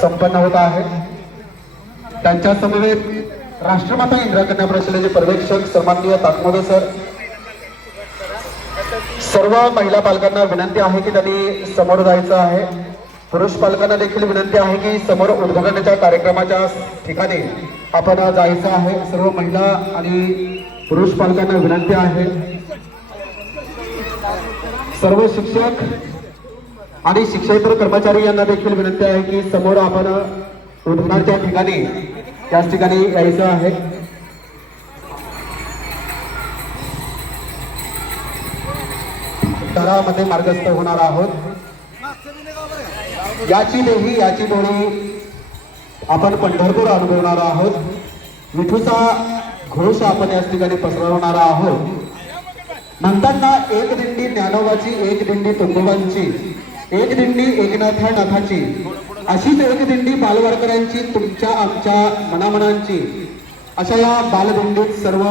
संपन्न होत आहे. त्यांच्या समवेत राष्ट्रमाता इंदिरा कन्या परिषदेचे पर्यवेक्षक सन्माननीय ताकमोदे सर. सर्व महिला पालकांना विनंती आहे की त्यांनी समोर जायचं आहे. पुरुष पालकांना देखील विनंती आहे की समोर उद्घाटनाच्या कार्यक्रमाच्या ठिकाणी आपण जायचं आहे. सर्व महिला आणि पुरुष पालकांना विनंती आहे. सर्व शिक्षक आणि शिक्षेतर कर्मचारी यांना देखील विनंती आहे की समोर आपण उद्घाटनाच्या ठिकाणी त्याच ठिकाणी यायचं आहे. तळामध्ये मार्गस्थ होणार आहोत. याची देही याची दोणी आपण पंढरपूर अनुभवणार आहोत. विठूचा घोष आपण याच ठिकाणी पसरवणार आहोत. म्हणताना एक दिंडी ज्ञानोबाची एक दिंडी तुकोबांची एक दिंडी एकनाथा नाथाची. अशीच एक दिंडी बालवारकऱ्यांची तुमच्या आमच्या मनामनांची. अशा या बालदिंडीत सर्व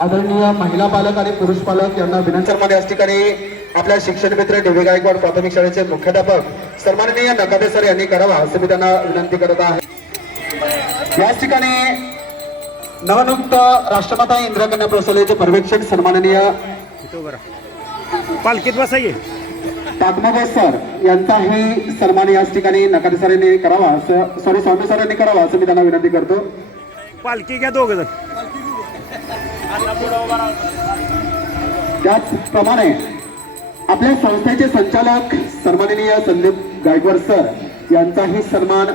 आदरणीय महिला पालक आणि पुरुष पालक यांना विनंती याच ठिकाणी आपल्या शिक्षण मित्र डीव्ही गायकवाड प्राथमिक शाळेचे मुख्याध्यापक सन्माननीय नकादे सर यांनी करावा असं मी त्यांना विनंती करत आहे. याच ठिकाणी नवनियुक्त राष्ट्रमाता इंदिरा कन्या प्रसादाचे पर्यवेक्षक सन्माननीय पालखीत बसाय ताकमागे सर यांचाही सन्मान याच ठिकाणी नकादे सर यांनी करावा असं सॉरी स्वामी सर यांनी करावा असं मी त्यांना विनंती करतो. पालखी घ्या दोघ जण. त्याचप्रमाणे आपल्या संस्थेचे संचालक सन्माननीय संदीप गायकवाड सर यांचाही सन्मान.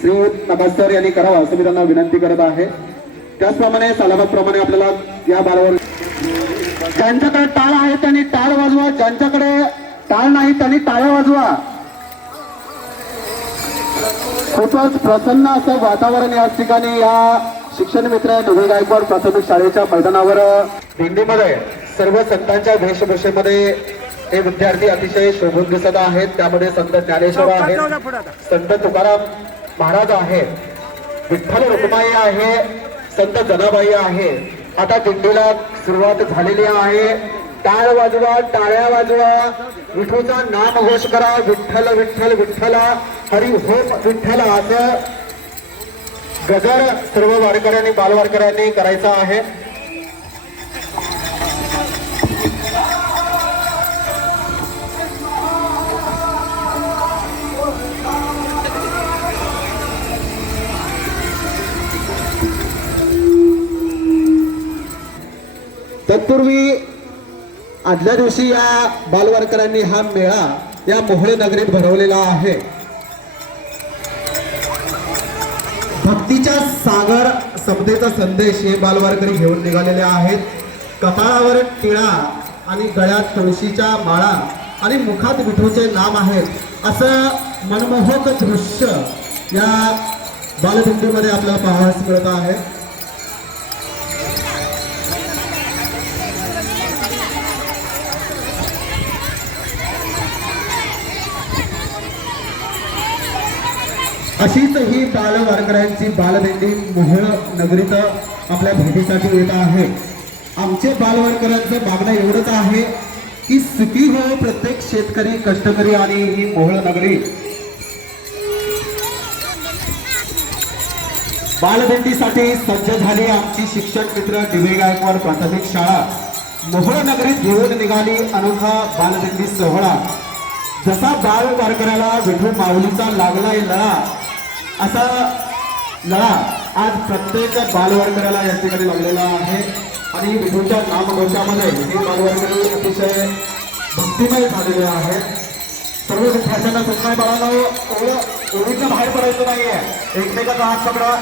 श्री नकाश सर यांनी करावा असं मी त्यांना विनंती करत आहे. त्याचप्रमाणे सालाबाद प्रमाणे आपल्याला या बारावर ज्यांच्याकडे टाळ आहे त्यांनी टाळ वाजवा ज्यांच्याकडे टाळ नाही त्यांनी टाळ्या वाजवा. खूपच प्रसन्न असं वातावरण या ठिकाणी या शिक्षण मित्र नवी गायकवाड प्राथमिक शाळेच्या मैदानावर दिंडीमध्ये सर्व संतांच्या वेशभूषेमध्ये हे विद्यार्थी अतिशय शोभून दिसत आहेत. त्यामध्ये संत ज्ञानेश्वर आहेत संत तुकाराम महाराज आहेत विठ्ठल रुक्माई आहे संत जनाबाई आहे. आता दिंडीला सुरुवात झालेली आहे. टाळ वाजवा टाळ्या वाजवा. विठूचा नाम घोष करा. विठ्ठल विठ्ठल विठ्ठला. हरी होम विठ्ठल असं गजर सर्व वारकऱ्यांनी बालवारकऱ्यांनी करायचा आहे. तत्पूर्वी आदल्या दिवशी या बालवारकरांनी हा मेळा या मोहळे नगरीत भरवलेला आहे. भक्तीच्या सागर समतेचा संदेश हे बालवारकरी घेऊन निघालेले आहेत. कपाळावर टिळा आणि गळ्यात तुळशीच्या माळा आणि मुखात विठूचे नाम आहेत. असं मनमोहक दृश्य या बालदिंडीमध्ये आपल्याला पाहायला मिळत आहे. अशीच ही बालवारकऱ्यांची बालदिंडी मोहळ नगरीत आपल्या भेटीसाठी येत आहे. आमचे बालवारकऱ्यांचं मागणं एवढंच आहे की सुखी हो प्रत्येक शेतकरी कष्टकरी आणि ही मोहळ नगरी. बालदिंडीसाठी सज्ज झाली आमची शिक्षक मित्र दिवे गायकवाड प्राथमिक शाळा. मोहळ नगरीत घेऊन निघाली अनोखा बालदिंडी सोहळा. जसा बाल वारकऱ्याला विठू माऊलीचा लागलाय लळा असा लढा आज प्रत्येक बालवारकऱ्याला या ठिकाणी लागलेला आहे. आणि विठूच्या नामघोषामध्ये हे बालवारकरी अतिशय भक्तिमय झालेले आहे. सर्व विद्यार्थ्यांना सुद्धा बाळांना एवढं बाहेर पडायचं नाही आहे एकमेकाचा हात पकडा.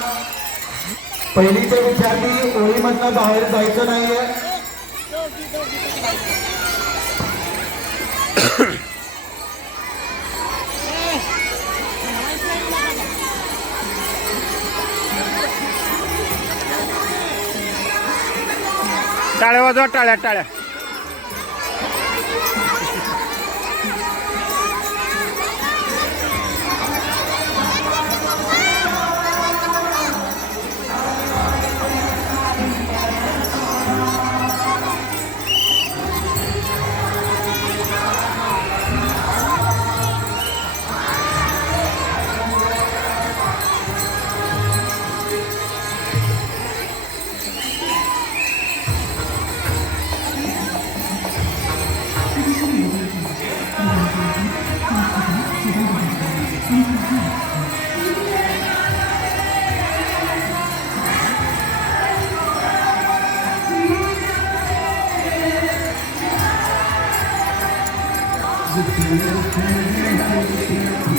पहिलीचे विद्यार्थी ओळीमधनं बाहेर जायचं नाही आहे टाळ्या वाजवा टाळ्या टाळ्या. Thank you.